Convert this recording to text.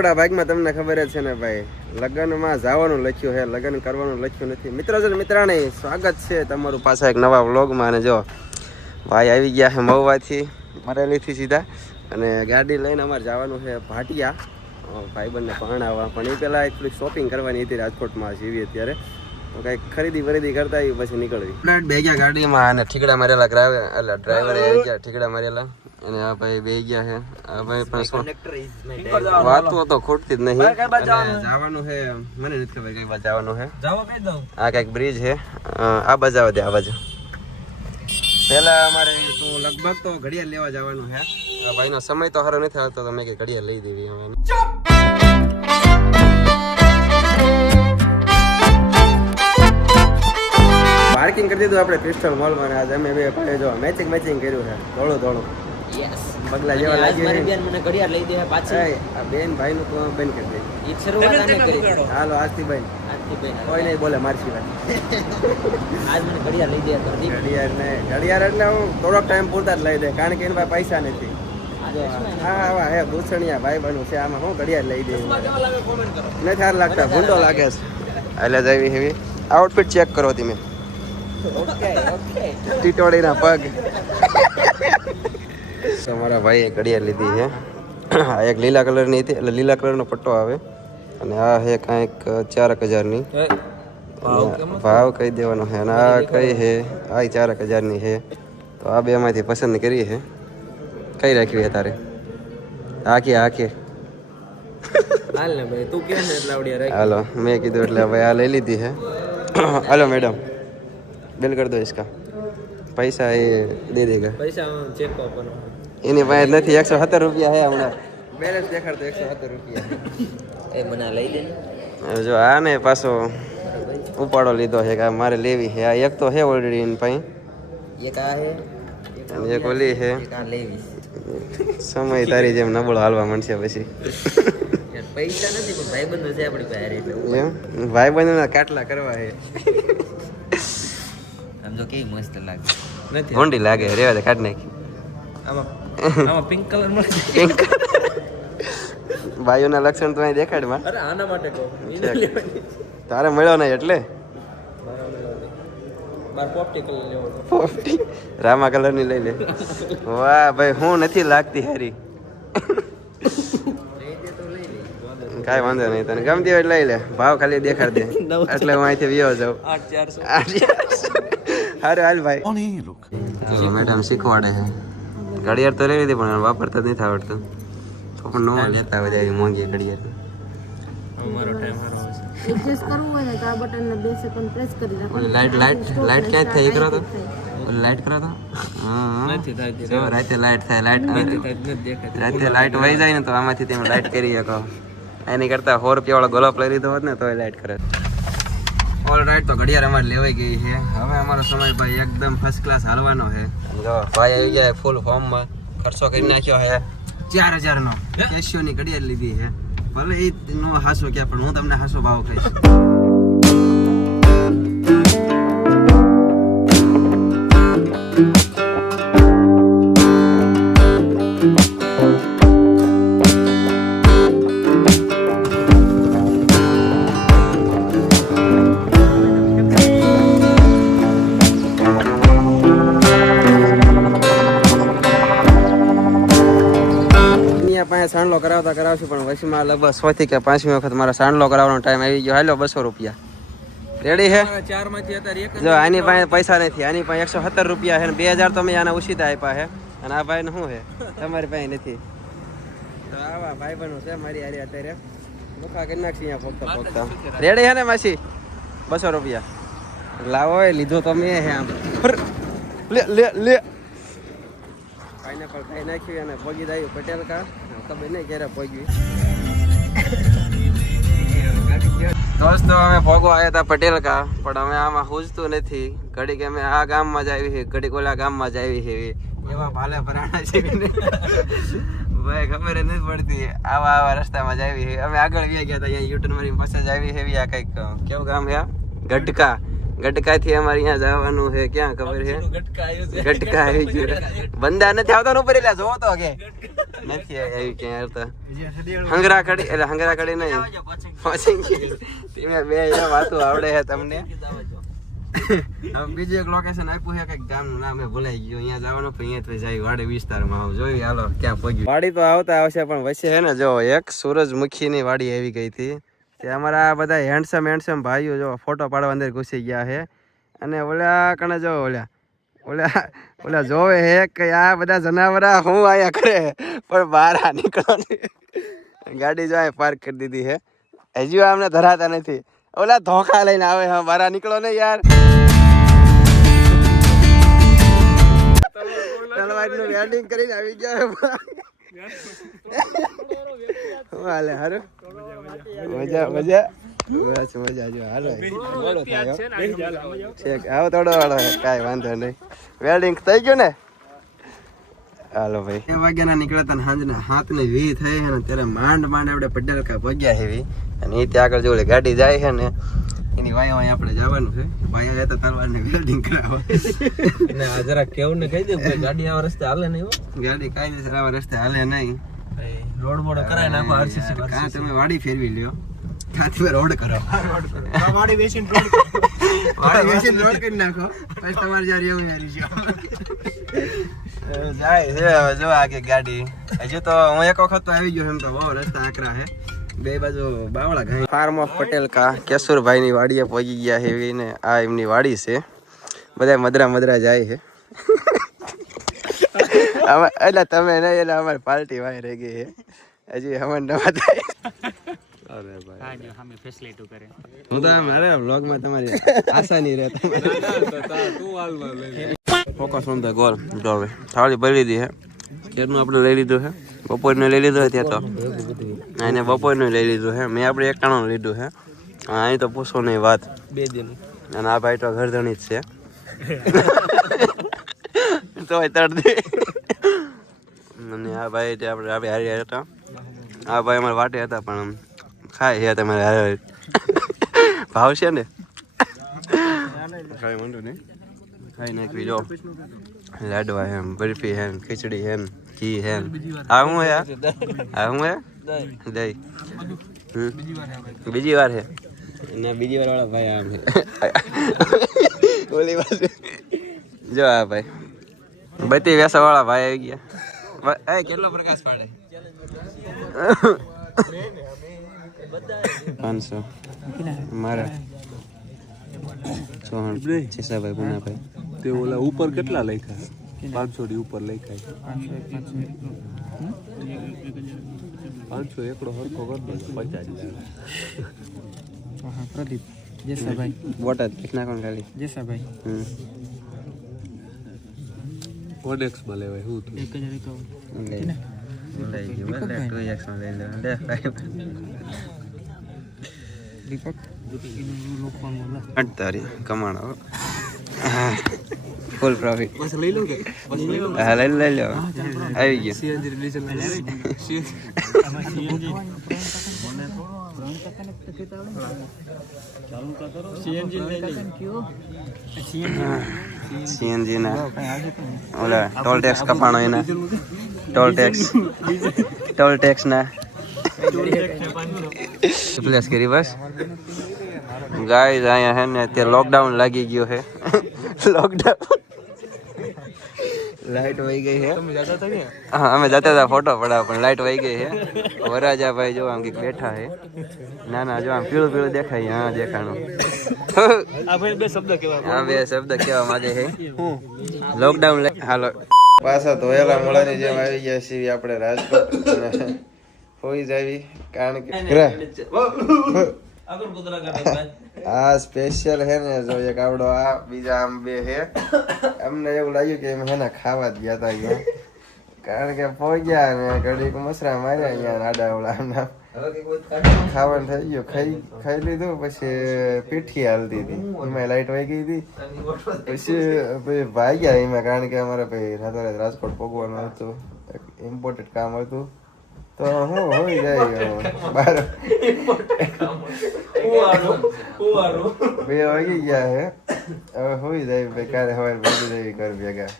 આપણા ભાગમાં તમને ખબર જ છે ને ભાઈ, લગ્નમાં જવાનું લખ્યું છે, લગ્ન કરવાનું લખ્યું નથી. મિત્રો છે મિત્રાને સ્વાગત છે તમારું પાછા એક નવા વ્લોગમાં. અને જો, ભાઈ આવી ગયા છે મહુવાથી, મરેલીથી સીધા. અને ગાડી લઈને અમારે જવાનું છે ભાટિયા. ભાઈબંધને પરણાવવા પણ એ પહેલાં થોડીક શોપિંગ કરવાની હતી રાજકોટમાં જીવી અત્યારે. તો કંઈક ખરીદી વરીદી કરતા આવી પછી નીકળવી. બે ગયા ગાડીમાં અને ઠીકડા મારેલા ડ્રાઈવર એટલે ડ્રાઈવરે આવી ગયા, ઠીકડા મારેલા. અને આ ભાઈ બે ગયા છે. આ ભાઈ પણ શું વાતો તો ખોટતી જ નહીં. જવાનું છે મને નથી ખબર કઈ બાજુ જવાનું છે. જાવા કઈ દઉં? આ કંઈક બ્રિજ છે. આ બાજુ દે આ બાજુ. પહેલા અમારે તો લગભગ તો ઘડિયાળ લેવા જવાનું છે. આ ભાઈનો સમય તો સારો નથી આવતો તો મેં કે ઘડિયાળ લઈ દેવી હવે. પાર્કિંગ કરી દીધું આપણે ક્રિસ્ટલ મોલમાં આજે. અમે બે ભાઈ જો મેચિંગ મેચિંગ કર્યું છે. ધોળું થોડું યસ પગલા જેવા લાગી. મારી બેન મને ઘડિયાળ લઈ દે પાછી. આ બેન ભાઈનું તો બેન કરી દે. ઈ શરૂઆત આને કરી હાલો આજથી બેન. આજથી બેન કોઈ નહીં બોલે મારી સિવાય. આજ મને ઘડિયાળ લઈ દે તો ઘડિયાળ ને ઘડિયાળ એટલે હું થોડોક ટાઈમ પૂરતા જ લઈ દે કારણ કે એના પાસે પૈસા નથી. હા હા હે ભૂસણિયા ભાઈ બનવું છે આમાં હું ઘડિયાળ લઈ દે કેવા લાગે કોમેન્ટ કરો. નથી સારું લાગતા ભૂંડો લાગે. છે. એટલે જવી હેવી. આઉટફિટ ચેક કરો તમે. ઓકે ઓકે ટીટોડીના પગ. અમારા ભાઈએ ઘડિયાળ લીધી છે. આ એક લીલા કલરની હતી એટલે લીલા કલરનો પટ્ટો આવે. અને આ છે કાંઈક ચારક હજારની. ભાવ કહી દેવાનો છે. અને આ કઈ છે? આ ચારક હજારની છે. તો આ બે બેમાંથી પસંદ કરી છે. કઈ રાખવી છે તારે? આખી આખી. હાલો મેં કીધું એટલે ભાઈ આ લઈ લીધી છે. હાલો મેડમ. બિલ કરી દો ઇસકા પૈસા એ દે દેગા. પૈસા ચેક આપવાનો એની પાસે નથી એકસો સત્તર રૂપિયા હે હમણાં. બેલેન્સ દેખાડતો એકસો સત્તર રૂપિયા. એ મને લઈ દે જો આ ને પાછો ઉપાડો લીધો છે કે આ મારે લેવી છે. આ એક તો છે ઓલરેડી એની પાસે એક આ હે એક ઓલી છે. લેવી. સમય તારી જેમ નબળો હાલવા મળશે પછી. યાર પૈસા નથી પણ ભાઈબંધો છે આપણી પાસે કાટલા કરવા છે. આમ જો કેવી મસ્ત લાગે. નથી. ભૂંડી લાગે રેવા દે કાઢ નાખી. આમાં આમાં પિંક કલર મળે. પિંક ભાઈઓના લક્ષણ તો અહીં દેખાડમાં. અરે આના માટે કહું. તારે મળ્યો નહીં એટલે? બાર પોપટી રામા કલરની લઈ લે. વાહ ભાઈ હું નથી લાગતી હારી. લઈ દે તો લઈ લે. વાંધો કાંઈ વાંધો નહીં તને. ગમતી હોય લઈ લે. ભાવ ખાલી દેખાડ દે. એટલે હું અહીંથી વ્યો જાઉં. આઠ ચારસો. હારું હાલ ભાઈ. મેડમ શીખવાડે છે. ઘડિયાળ તો લઈ લીધી પણ વાપરતા જ નથી આવડતું. તો પણ નો લેતા હોય એવી મોંઘી ઘડિયાળ. અમારો ટાઈમ સારો હશે એડજસ્ટ કરવું હોય તો આ બટનને બે સેકન્ડ પ્રેસ કરી રાખો લાઈટ લાઈટ લાઈટ ક્યાં થઈ કરો તો? ઓલી લાઈટ કરો તો? હા નથી થાય જો રાતે. લાઈટ થાય લાઈટ રાતે લાઈટ વહી જાય ને તો આમાંથી તમે લાઈટ કરી શકો. એની કરતા સો રૂપિયા વાળો ગોલાપ લઈ લીધો હોત ને તો લાઈટ કરે. ઓલ રાઈટ તો ઘડિયાળ અમારે લેવાઈ ગઈ છે. હવે અમારો સમય ભાઈ એકદમ ફર્સ્ટ ક્લાસ હાલવાનો છે. ભાઈ આવી જાય ફૂલ ફોર્મમાં ખર્ચો કરી નાખ્યો છે. ચાર હજાર નો કેશિયોની ઘડિયાળ લીધી છે. ભલે એ નો હાસો ક્યાં પણ હું તમને હાસો ભાવ કહીશ. કરાવશું પણ લગભગ સો થી કે પાંચમી વખત મારો સાંડલો કરાવવાનો ટાઈમ આવી ગયો. હાલો બસો રૂપિયા. રેડી હે? જો આની પાસે પૈસા નથી આની પાસે એકસો સત્તર રૂપિયા છે ને બે હજાર તો મેં આના ઉછીતા આપ્યા છે. અને આ ભાઈ શું છે? તમારી પાસે નથી. તો આવા ભાઈ બનો છે મારી હારી અત્યારે. મુખા કરી નાખશે અહીંયા પોગતા પોગતા રેડી હે ને માસી? બસો રૂપિયા. લાવો એ લીધો તો મેં હે આમ. લે લે લે. પાઇનેપલ ખાઈ નાખ્યું અને ભોગી દાયું પટેલ કા ખબર નહીં ક્યારે પગ્યું દોસ્તો, અમે ભોગો આવ્યા હતા પટેલ કા પણ અમે આમાં હુજતું નથી. ઘડીક અમે આ ગામમાં જ આવી છે ઘડીક ઓલા ગામમાં જ આવી છે એવા ભાલે ભરાણા છે. ભાઈ, ખબર નથી પડતી. આવા આવા રસ્તામાં જ આવી છે અમે આગળ વ્યા ગયા હતા અહીંયા યુટર્ન મારી પાસે જ આવી છે આ કંઈક. કેવું ગામ છે ગઢકા. ગટકાથી અમારે અહીંયા જવાનું છે ક્યાં ખબર છે? ગટકા આવી ગયું. બંદા નથી આવતા ને ઉપર એટલે જોવો તો કે. નથી આવી ક્યાં આવતા. હંગરા કડી એટલે હંગરા કડી નહીં. પહોંચી તમે બે વાતો આવડે છે તમને. હવે બીજું એક લોકેશન આપ્યું છે કંઈક ગામનું નામ ભૂલાઈ ગયું. અહીંયા જવાનું પણ અહીંયા જાય વાડી વિસ્તારમાં આવું. જોયું હાલો ક્યાં પહોંચ્યું વાડી તો આવતા આવશે પણ વચ્ચે છે ને જો એક સૂરજમુખીની વાડી આવી ગઈ હતી. તે અમારા બધા હેન્ડસમ હેન્ડસમ ભાઈઓ જો ફોટો પાડવા અંદર ઘૂસી ગયા છે. અને ઓલા કણે જો ઓલા ઓલા ઓલા જોવે હે કે આ બધા જનાવરા હું આયા કરે પણ બહાર આ નીકળો ગાડી જો પાર્ક કરી દીધી છે. હજુ અમને ધરાતા નથી. ઓલા ધોકા લઈને આવે હા બહાર નીકળો ને યાર. તલવારનું વેલ્ડિંગ કરીને આવી ગયા હાલે હારું. મજા મજા. બસ મજા જો હાલો. મોડો થાય. છેક આવો થોડો વાળો કાંઈ વાંધો નહીં. વેલ્ડિંગ થઈ ગયું ને? હાલો ભાઈ. બે વાગ્યાના નીકળ્યા ને સાંજના હાથ ને વી થઈ અને ત્યારે માંડ માંડ આપણે પડેલકા પગ્યા હેવી. અને એ ત્યાં આગળ જો ગાડી જાય છે ને એની વાય વાયા આપણે જવાનું છે. વાયા ગયા તો તલવાર ને વેલ્ડિંગ કરાવવા ને આ જરા કેવું ને કહી દે કે ગાડી આવા રસ્તે હાલે નહીં હો. ગાડી કાયદેસર આવા રસ્તે હાલે નહીં. રોડ બોડ કરાય નાખો આરસીસી કા તમે વાડી ફેરવી લ્યો. કાં તમે રોડ કરો વાડી વેચીને રોડ કરી નાખો. પછી તમારે જ્યારે એવું યારી છે જાય છે હવે જો આગે ગાડી. હજુ તો હું એક વખત તો આવી ગયો એમ તો બહુ રસ્તા આકરા છે. બે બાજુ બાવળા ઘાઈ ફાર્મ ઓફ પટેલ કા કેશુરભાઈ ની વાડીએ પહોંચી ગયા છે ને આ એમની વાડી છે. બધા મદરા મદરા જાય છે. એટલે તમે નહીં એટલે અમારી પાર્ટી વાય રહી ગઈ છે. હજી હમણાં નવા થાય. અરે ભાઈ હું તો આમ વ્લોગમાં તમારી આસાની રહે. ફોકસ ઓન ધ ગોલ જો હવે થાળી ભરી દીધી છે. કેરનું આપણે લઈ લીધું છે બપોરનું લઈ લીધું છે ત્યાં તો. એને બપોરનું લઈ લીધું છે મેં આપણે એકાણું લીધું છે અહીં તો પૂછો નહીં વાત. બે દિન અને આ ભાઈ તો ઘરધણી જ છે. તો તડ દે અને આ ભાઈ આપણે આપણે હારી હારી હતા. આ ભાઈ અમારે વાટે હતા પણ ખાય છે તમારે હારે. ભાવ છે ને? ખાઈ વાંધો નહીં. ખાઈ નાખવી જો. લાડવા હેમ બરફી હેમ ખીચડી હેમ ઘી હેમ. આ હું હે આ? હું હે? દહીં. બીજી વાર હે. ના બીજી વાર વાળા ભાઈ આમ છે ઓલી બાજુ. જો આ ભાઈ. બતી વેસા વાળા ભાઈ આવી ગયા. એ કેટલો પ્રકાશ પાડે? પાંચસો. મારા. ચોહણ. ગુના પુનાભાઈ. તે ઓલા ઉપર કેટલા લખ્યા પાંચસો ની ઉપર લખ્યા પાંચસો એકડો હરખો કરી દો પચાસ પ્રદીપ. જેસાભાઈ. બોટાદ એક નાખવાનું ખાલી. જેસાભાઈ. હમ. કોડેક્સમાં લેવાય શું થયું? એક હજાર એકાવન દીપક? લોકમાં કમાણો ફૂલ પ્રોફિટ બસ લઈ લો કે બસ લઈ લો હા લઈ લઈ લો આવી ગયો સીએનજી ડીઝલ સીએનજી ના ઓલા ટોલ ટેક્સ કપાણો એના ટોલ ટેક્સ ટોલ ટેક્સ ના પ્લેસ કરી બસ ગાઈઝ અહીંયા હે ને અત્યારે લોકડાઉન લાગી ગયો છે લોકડાઉન લાઈટ વહી ગઈ છે હા અમે જતા હતા ફોટો પડાવ પણ લાઈટ વહી ગઈ છે વરાજા ભાઈ જો આમ કંઈક બેઠા છે ના ના જો આમ પીળું પીળું દેખાય હા દેખાણું. આ ભાઈ બે શબ્દ કહેવા હા બે શબ્દ કહેવા માંગે છે. લોકડાઉન હાલો પાછા ધોયેલા મળાની જેમ આવી ગયા છીએ આપણે રાજકોટ. હોઈ જ આવી કારણ કે આ સ્પેશિયલ હે ને જો એક આવડો આ બીજા આમ બે હે અમને એવું લાગ્યું કે એમ હેના ખાવા જ ગયા તા અહીંયા. કારણ કે પહોંચ્યા ને ઘડીક મસરા માર્યા અહીંયા આડા અવળા આમના હવે કે કોઈ કાઢે ખાવાનું થઈ ગયું. ખાઈ ખાઈ લીધું પછી પીઠી હાલતી હતી. એમાં લાઈટ વહી ગઈ હતી પછી પછી ભાગ્યા એમાં કારણ કે અમારે ભાઈ રાતોરાત રાજકોટ પગવાનું હતું. ઇમ્પોર્ટેન્ટ કામ હતું. તો હું હોઈ જાય હવે. બાર બે વાગી ગયા હે હવે હોઈ જાય બેકાર હવે ભેગી રહી કર ભેગા